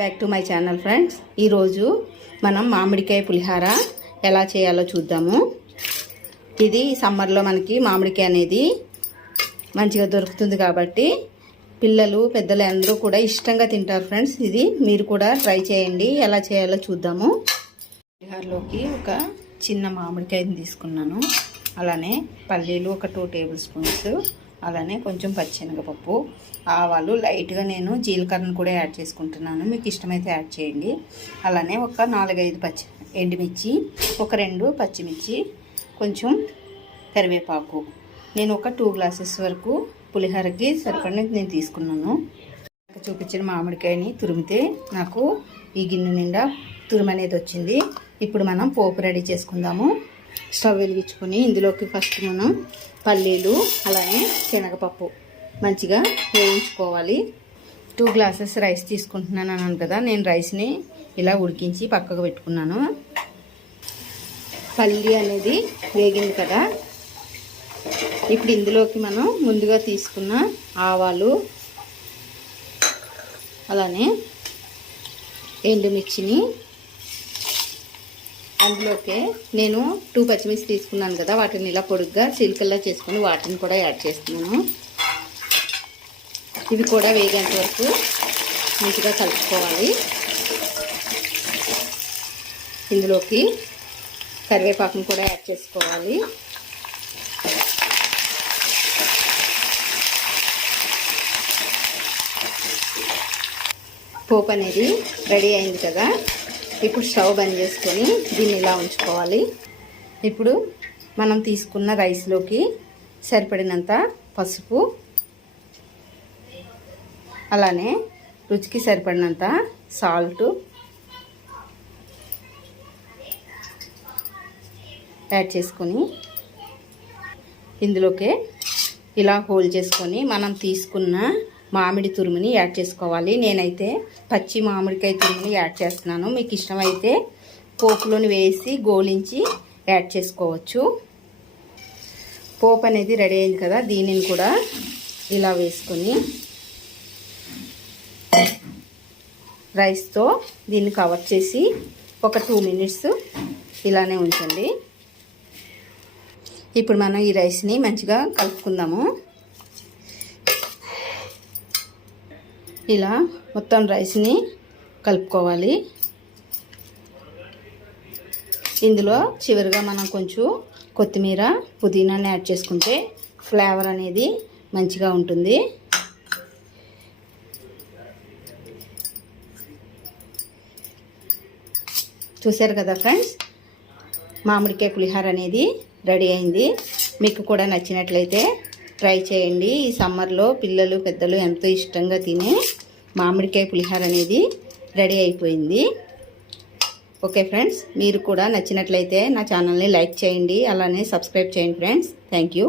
Back to my channel friends. ఈరోజు మనం మామిడికాయ పులిహార ఎలా చేయాలో చూద్దాము. ఇది సమ్మర్లో మనకి మామిడికాయ అనేది మంచిగా దొరుకుతుంది కాబట్టి పిల్లలు పెద్దలు అందరూ కూడా ఇష్టంగా తింటారు ఫ్రెండ్స్. ఇది మీరు కూడా ట్రై చేయండి. ఎలా చేయాలో చూద్దాము. పులిహారలోకి ఒక చిన్న మామిడికాయని తీసుకున్నాను. అలానే పల్లీలు ఒక 2 టేబుల్ స్పూన్స్, అలానే కొంచెం పచ్చిశనగపప్పు, ఆవాలు, లైట్గా నేను జీలకర్రను కూడా యాడ్ చేసుకుంటున్నాను. మీకు ఇష్టమైతే యాడ్ చేయండి. అలానే ఒక 4-5 ఎండుమిర్చి, ఒక 2 పచ్చిమిర్చి, కొంచెం కరివేపాకు. నేను ఒక 2 గ్లాసెస్ వరకు పులిహోరకి సరిపడినది నేను తీసుకున్నాను. చూపించిన మామిడికాయని తురిమితే నాకు ఈ గిన్నె నిండా తురుము అనేది వచ్చింది. ఇప్పుడు మనం పోపు రెడీ చేసుకుందాము. స్టవ్ వెలిగించుకొని ఇందులోకి ఫస్ట్ మనం పల్లీలు అలానే శనగపప్పు మంచిగా వేయించుకోవాలి. 2 గ్లాసెస్ రైస్ తీసుకుంటున్నాను అన్నాను కదా, నేను రైస్ని ఇలా ఉడికించి పక్కకు పెట్టుకున్నాను. పల్లి అనేది వేగింది కదా, ఇప్పుడు ఇందులోకి మనం ముందుగా తీసుకున్న ఆవాలు అలానే ఎండుమిర్చిని, అందులోకి నేను 2 పచ్చిమిర్చి తీసుకున్నాను కదా, వాటిని ఇలా పొడుగ్గా చిలుకల్లా చేసుకొని వాటిని కూడా యాడ్ చేస్తున్నాను. ఇవి కూడా వేగేంత వరకు మంచిగా కలుపుకోవాలి. ఇందులోకి కరివేపాకును కూడా యాడ్ చేసుకోవాలి. పోపు అనేది రెడీ అయింది కదా, ఇప్పుడు స్టవ్ బంద్ చేసుకొని దీన్ని ఇలా ఉంచుకోవాలి. ఇప్పుడు మనం తీసుకున్న రైస్లోకి సరిపడినంత పసుపు, అలానే రుచికి సరిపడినంత సాల్ట్ యాడ్ చేసుకొని ఇందులోకి ఇలా హోల్డ్ చేసుకొని మనం తీసుకున్న మామిడి తురుముని యాడ్ చేసుకోవాలి. నేనైతే పచ్చి మామిడికాయ తురుముని యాడ్ చేస్తున్నాను. మీకు ఇష్టమైతే పోపులోని వేసి గోలించి యాడ్ చేసుకోవచ్చు. పోపు అనేది రెడీ అయింది కదా, దీనిని కూడా ఇలా వేసుకొని రైస్తో దీన్ని కవర్ చేసి ఒక 2 మినిట్స్ ఇలానే ఉంచండి. ఇప్పుడు మనం ఈ రైస్ని మంచిగా కలుపుకుందాము. ఇలా మొత్తం రైస్ని కలుపుకోవాలి. ఇందులో చివరిగా మనం కొంచెం కొత్తిమీర, పుదీనాని యాడ్ చేసుకుంటే ఫ్లేవర్ అనేది మంచిగా ఉంటుంది. చూశారు కదా ఫ్రెండ్స్, మామిడికాయ పులిహోర అనేది రెడీ అయింది. మీకు కూడా నచ్చినట్లయితే ట్రై చేయండి. ఈ సమ్మర్లో పిల్లలు పెద్దలు ఎంతో ఇష్టంగా తినే మామిడికాయ పులిహోర అనేది రెడీ అయిపోయింది. ఓకే ఫ్రెండ్స్, మీరు కూడా నచ్చినట్లయితే నా ఛానల్ని లైక్ చేయండి, అలానే సబ్స్క్రైబ్ చేయండి ఫ్రెండ్స్. Thank you.